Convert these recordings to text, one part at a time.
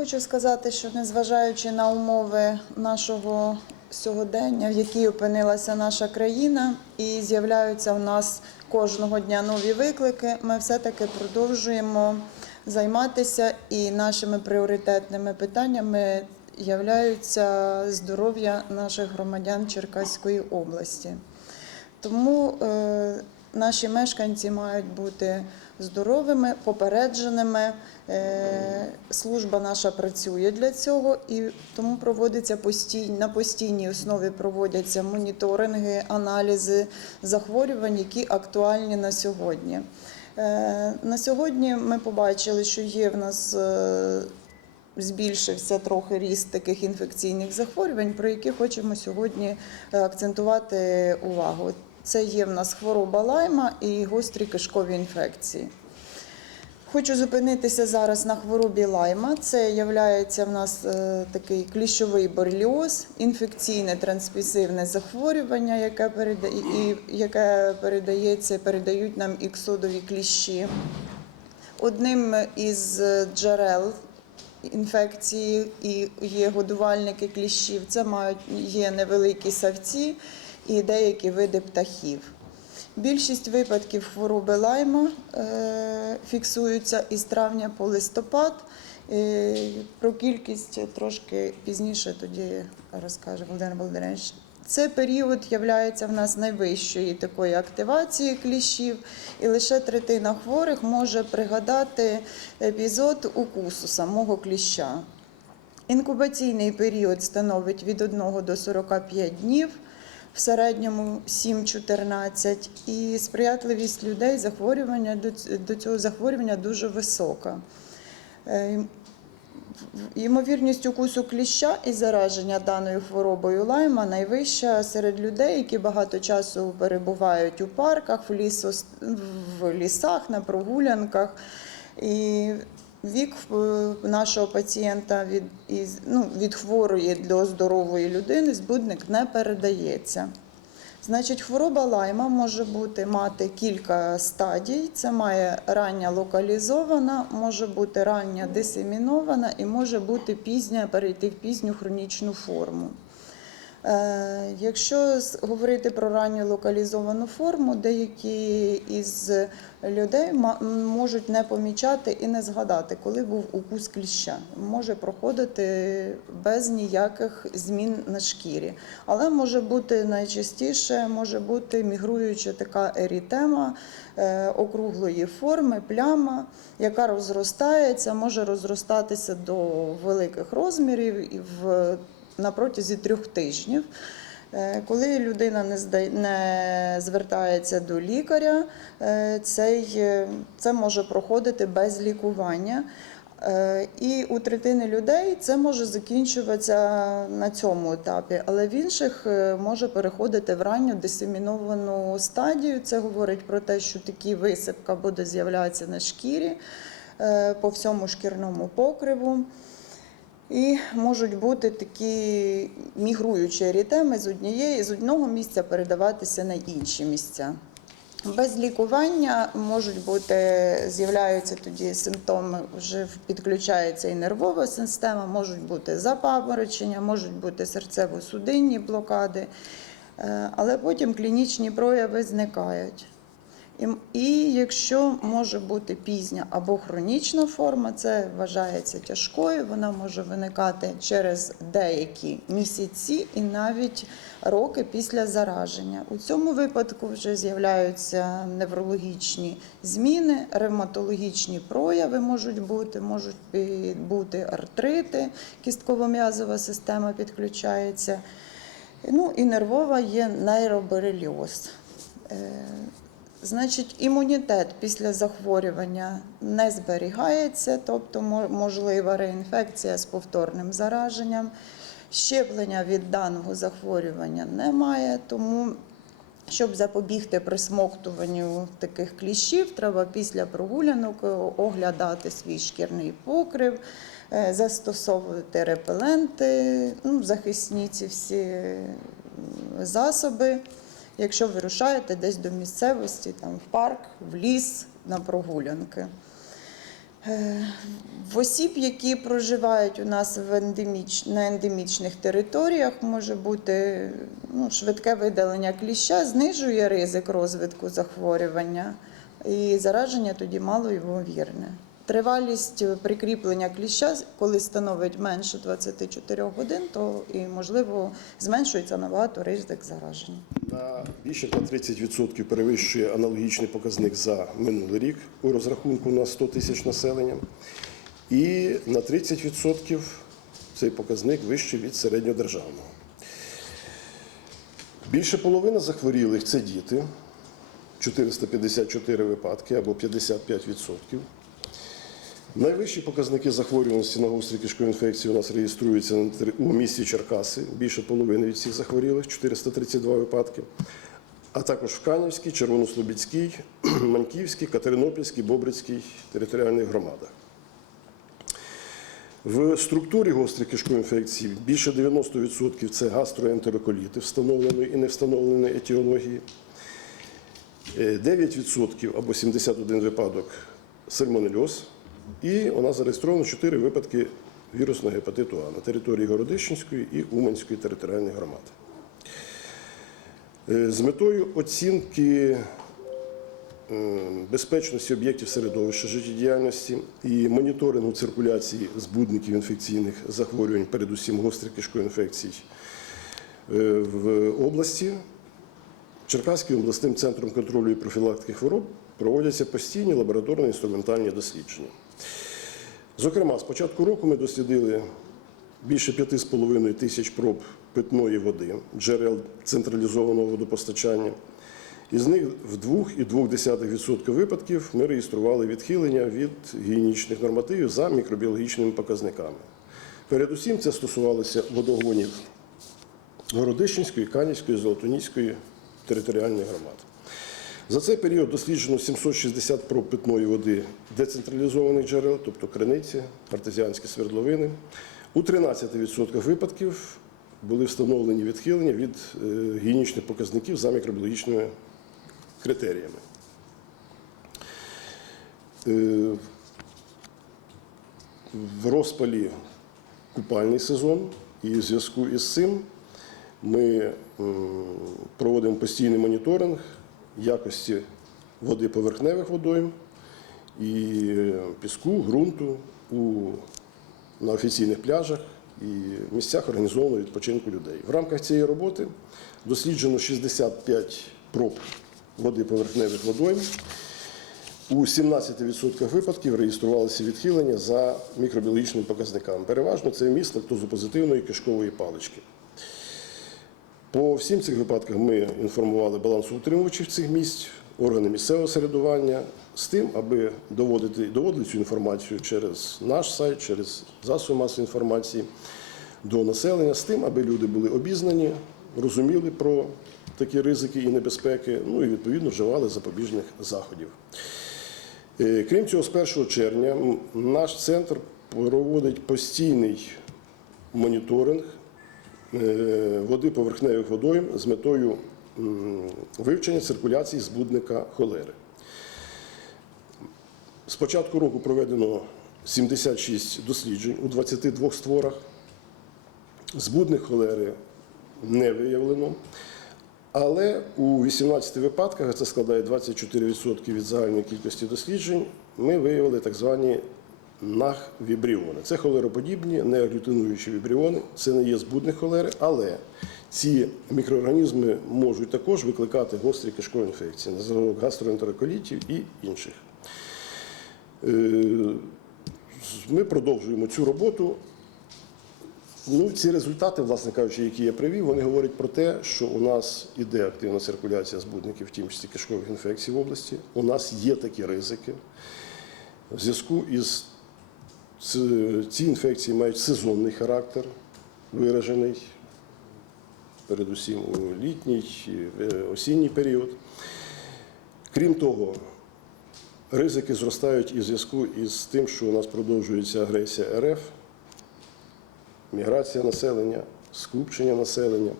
Хочу сказати, що незважаючи на умови нашого сьогодення, в якій опинилася наша країна, і з'являються в нас кожного дня нові виклики, ми все-таки продовжуємо займатися і нашими пріоритетними питаннями являються здоров'я наших громадян Черкаської області. Тому е, наші мешканці мають бути здоровими, попередженими. Е, служба наша працює для цього, і тому проводиться постійно на постійній основі проводяться моніторинги, аналізи захворювань, які актуальні на сьогодні. Е, на сьогодні ми побачили, що є в нас. е, Збільшився трохи ріст таких інфекційних захворювань, про які хочемо сьогодні акцентувати увагу. Це є в нас хвороба лайма і гострі кишкові інфекції. Хочу зупинитися зараз на хворобі лайма. Це є в нас е, такий кліщовий бореліоз, інфекційне трансмісивне захворювання, яке передає, і яке передається, передають нам іксодові кліщі. Одним із джерел інфекції і є годувальники кліщів. Це мають є невеликі савці і деякі види птахів. Більшість випадків хвороби лайма е, фіксуються із травня по листопад. Е, Про кількість трошки пізніше тоді розкаже Володимир Володимирович. Це період є в нас найвищої такої активації кліщів, і лише третина хворих може пригадати епізод укусу самого кліща. Інкубаційний період становить від 1 до 45 днів, в середньому 7-14, і сприятливість людей захворювання до цього захворювання дуже висока. Е, Ймовірність укусу кліща і зараження даною хворобою лайма найвища серед людей, які багато часу перебувають у парках, в, лісах, на прогулянках. І вік е, нашого пацієнта від, із, ну, від хворої до здорової людини збудник не передається. Значить, хвороба лайма може бути мати кілька стадій. Це має рання локалізована, може бути рання дисемінована і може бути пізня, перейти в пізню хронічну форму. Е, Якщо говорити про ранню локалізовану форму, деякі із людей можуть не помічати і не згадати, коли був укус кліща. Може проходити без ніяких змін на шкірі. Але може бути найчастіше може бути мігруюча така ерітема е, округлої форми, пляма, яка розростається, може розростатися до великих розмірів і в на протязі трьох тижнів. Е, Коли людина не, не звертається до лікаря, е, цей, е, це може проходити без лікування. І у третини людей це може закінчуватися на цьому етапі, але в інших може переходити в ранню дисеміновану стадію. Це говорить про те, що такі висипка буде з'являтися на шкірі по всьому шкірному покриву. І можуть бути такі мігруючі ерітеми з однієї з одного місця передаватися на інші місця. Без лікування можуть бути, з'являються тоді симптоми, вже підключається і нервова система, можуть бути запаморочення, можуть бути серцево-судинні блокади, е, але потім клінічні прояви зникають. І, і якщо може бути пізня або хронічна форма, це вважається тяжкою, вона може виникати через деякі місяці і навіть роки після зараження. У цьому випадку вже з'являються неврологічні зміни, ревматологічні прояви можуть бути, можуть бути артрити, кістково-м'язова система підключається. Ну і нервова є нейробореліоз. Значить, імунітет після захворювання не зберігається, тобто можлива реінфекція з повторним зараженням. Щеплення від даного захворювання немає, тому щоб запобігти присмоктуванню таких кліщів, треба після прогулянок е, оглядати свій шкірний покрив, е, застосовувати репеленти, ну, захисні ці всі засоби. Якщо вирушаєте десь до місцевості, там в парк, в ліс, на прогулянки. Е, В осіб, які проживають у нас в ендеміч... на ендемічних територіях, може бути ну, швидке видалення кліща, знижує ризик розвитку захворювання, і зараження тоді малоймовірне. Тривалість прикріплення кліща, коли становить менше 24 годин, то і можливо зменшується набагато ризик зараження. На більше на 30% перевищує аналогічний показник за минулий рік у розрахунку на 100 тисяч населення. І на 30% цей показник вищий від середньодержавного. Більше половини захворілих це діти, 454 випадки або 55%. Найвищі показники захворюваності на гострі кишкові інфекції у нас реєструються у місті Черкаси. Більше половини від всіх захворілих 432 випадки. А також в Канівській, Червонослобідській, Маньківській, Катеринопільській, Бобрицькій територіальних громадах. В структурі гострих кишкових інфекцій більше 90% це гастроентероколіти встановленої і не встановленої етіології. Е, 9% або 71 випадок сальмонельоз. І у нас зареєстровано 4 випадки вірусного гепатиту А на території Городищенської і Уманської територіальних громад. Е, З метою оцінки е, безпечності об'єктів середовища життєдіяльності і моніторингу циркуляції збудників інфекційних захворювань, передусім гострих кишкових інфекцій е, в області, Черкаським обласним центром контролю і профілактики хвороб проводяться постійні лабораторні інструментальні дослідження. Зокрема, з початку року ми дослідили більше 5,5 тисяч проб питної води, джерел централізованого водопостачання. Із них в 2,2% випадків ми реєстрували відхилення від гігієнічних нормативів за мікробіологічними показниками. Передусім це стосувалося водогонів Городищенської, Канівської, Золотоніської територіальних громад. За цей період досліджено 760 проб питної води децентралізованих джерел, тобто криниці, артезіанські свердловини. У 13% випадків були встановлені відхилення від е, гігієнічних показників за мікробіологічними критеріями. Е, В розпалі купальний сезон, і в зв'язку із цим ми проводимо постійний моніторинг якості води поверхневих водойм і піску, ґрунту у, на офіційних пляжах і місцях організованого відпочинку людей. В рамках цієї роботи досліджено 65 проб води поверхневих водойм. У 17% випадків реєструвалися відхилення за мікробіологічними показниками. Переважно це вміст лактозопозитивної кишкової палички. По всім цих випадках ми інформували балансоутримувачів цих місць, органи місцевого середування з тим, аби доводити, доводили цю інформацію через наш сайт, через засоби масової інформації до населення, з тим, аби люди були обізнані, розуміли про такі ризики і небезпеки, ну і відповідно вживали запобіжних заходів. Е, Крім цього, з 1 червня наш центр проводить постійний моніторинг води поверхневих водойм з метою вивчення циркуляції збудника холери. З початку року проведено 76 досліджень у 22 створах. Збудник холери не виявлено. Але у 18 випадках, це складає 24% від загальної кількості досліджень, ми виявили так звані нах-вібріони. Це холероподібні, неаглютинуючі вібріони, це не є збудник холери, але ці мікроорганізми можуть також викликати гострі кишкові інфекції на зразок гастроентероколітів і інших. Е, Ми продовжуємо цю роботу. Ну, ці результати, власне кажучи, які я привів, вони говорять про те, що у нас іде активна циркуляція збудників, в тім числі кишкових інфекцій в області. У нас є такі ризики. В зв'язку із ці інфекції мають сезонний характер, виражений, передусім у літній, осінній період. Крім того, ризики зростають і в зв'язку із тим, що у нас продовжується агресія РФ міграція населення, скупчення населення.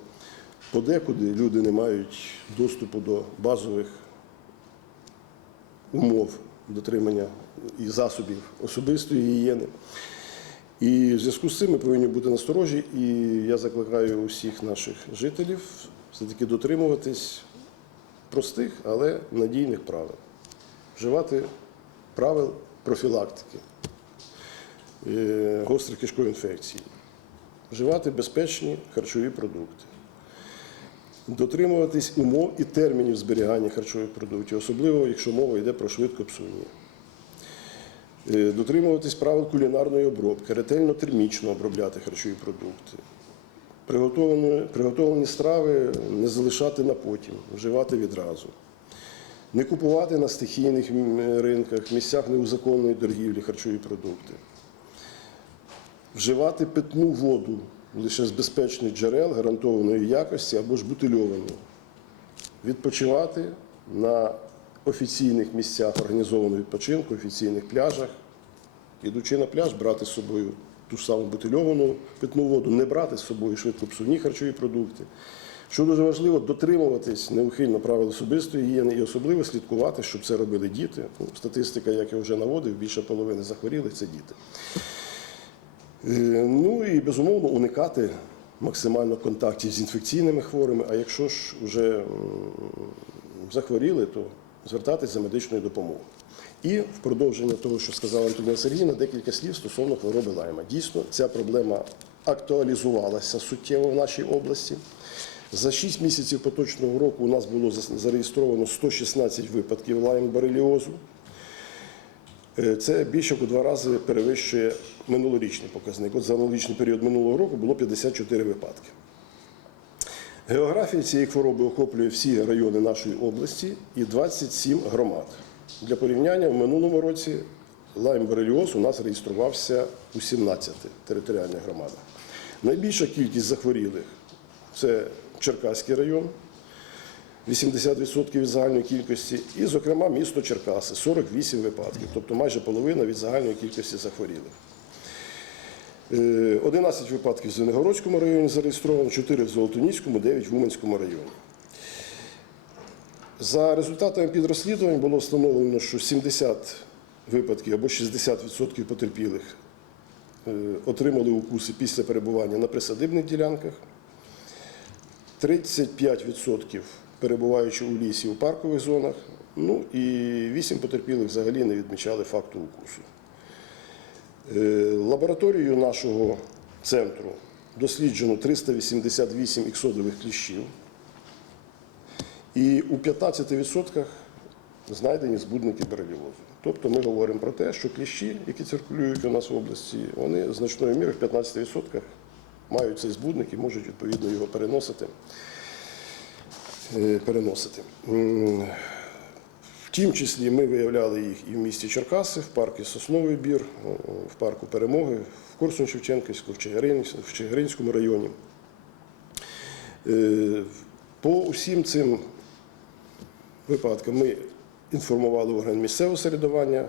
Подекуди люди не мають доступу до базових умов дотримання і засобів особистої гігієни. І в зв'язку з цим ми повинні бути насторожі, і я закликаю усіх наших жителів все-таки дотримуватись простих, але надійних правил. Вживати правил профілактики е, гострих кишкових інфекцій, вживати безпечні харчові продукти, дотримуватись умов і термінів зберігання харчових продуктів, особливо якщо мова йде про швидко псування. Е, Дотримуватись правил кулінарної обробки, ретельно термічно обробляти харчові продукти. Приготовлені, приготовлені страви не залишати на потім, вживати відразу. Не купувати на стихійних ринках, місцях неузаконної торгівлі харчові продукти. Вживати питну воду лише з безпечних джерел гарантованої якості або ж бутильовану. Відпочивати на офіційних місцях організованого відпочинку, офіційних пляжах. Ідучи на пляж, брати з собою ту саму бутильовану питну воду, не брати з собою швидкопсувні харчові продукти. Що дуже важливо, дотримуватись неухильно правил особистої гігієни і особливо слідкувати, щоб це робили діти. Ну, статистика, як я вже наводив, більше половини захворілих це діти. Е, Ну і безумовно уникати максимально контактів з інфекційними хворими. А якщо ж вже захворіли, то звертатись за медичною допомогою. І в продовження того, що сказала Антоніна Сергійовна, декілька слів стосовно хвороби лайма. Дійсно, ця проблема актуалізувалася суттєво в нашій області. За 6 місяців поточного року у нас було зареєстровано 116 випадків лайм-бореліозу. Е, Це більше як у два рази перевищує минулорічний показник. От за аналогічний період минулого року було 54 випадки. Географія цієї хвороби охоплює всі райони нашої області і 27 громад. Для порівняння в минулому році лайм-бореліоз у нас реєструвався у 17 територіальних громадах. Найбільша кількість захворілих це Черкаський район, 80% від загальної кількості, і, зокрема, місто Черкаси 48 випадків, тобто майже половина від загальної кількості захворілих. Е, 11 випадків в Звенигородському районі зареєстровано, 4 в Золотоніському, 9 в Уманському районі. За результатами підрозслідувань було встановлено, що 70 випадків або 60% потерпілих е, отримали укуси після перебування на присадибних ділянках. 35% перебуваючи у лісі у паркових зонах, ну і 8 потерпілих взагалі не відмічали факту укусу. Е, Лабораторією нашого центру досліджено 388 іксодових кліщів, і у 15% знайдені збудники бореліозу. Тобто ми говоримо про те, що кліщі, які циркулюють у нас в області, вони значною мірою в 15% мають цей збудник і можуть відповідно його переносити. Е, переносити. В тім числі ми виявляли їх і в місті Черкаси, в парку Сосновий Бір, в парку Перемоги, в Корсунь-Шевченківську, в Чигиринському районі. Е, По усім цим випадкам ми інформували орган місцевого самоврядування,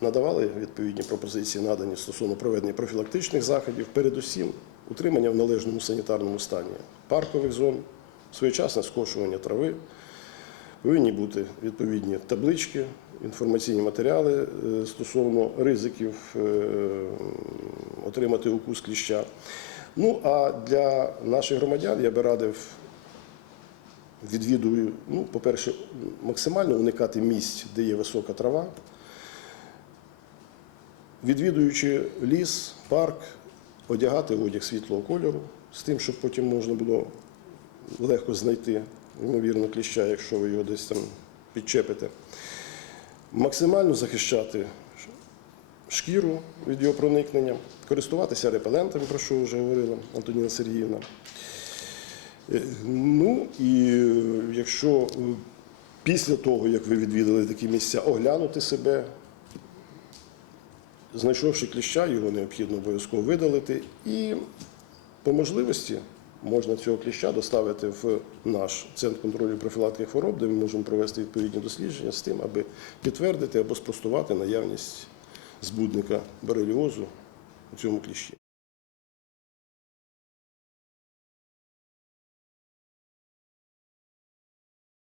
надавали відповідні пропозиції, надані стосовно проведення профілактичних заходів, передусім утримання в належному санітарному стані паркових зон, своєчасне скошування трави. Повинні бути відповідні таблички, інформаційні матеріали е, стосовно ризиків е, отримати укус кліща. Ну а для наших громадян я би радив відвідую, ну, по-перше, максимально уникати місць, де є висока трава. Відвідуючи ліс, парк, одягати одяг світлого кольору з тим, щоб потім можна було легко знайти, ймовірно, кліща, якщо ви його десь там підчепите. Максимально захищати шкіру від його проникнення, користуватися репелентами, про що вже говорила Антоніна Сергіївна. Е, Ну і е, якщо е, після того, як ви відвідали такі місця, оглянути себе, знайшовши кліща, його необхідно обов'язково видалити. І по можливості можна цього кліща доставити в наш центр контролю профілактики хвороб, де ми можемо провести відповідні дослідження з тим, аби підтвердити або спростувати наявність збудника бореліозу у цьому кліщі.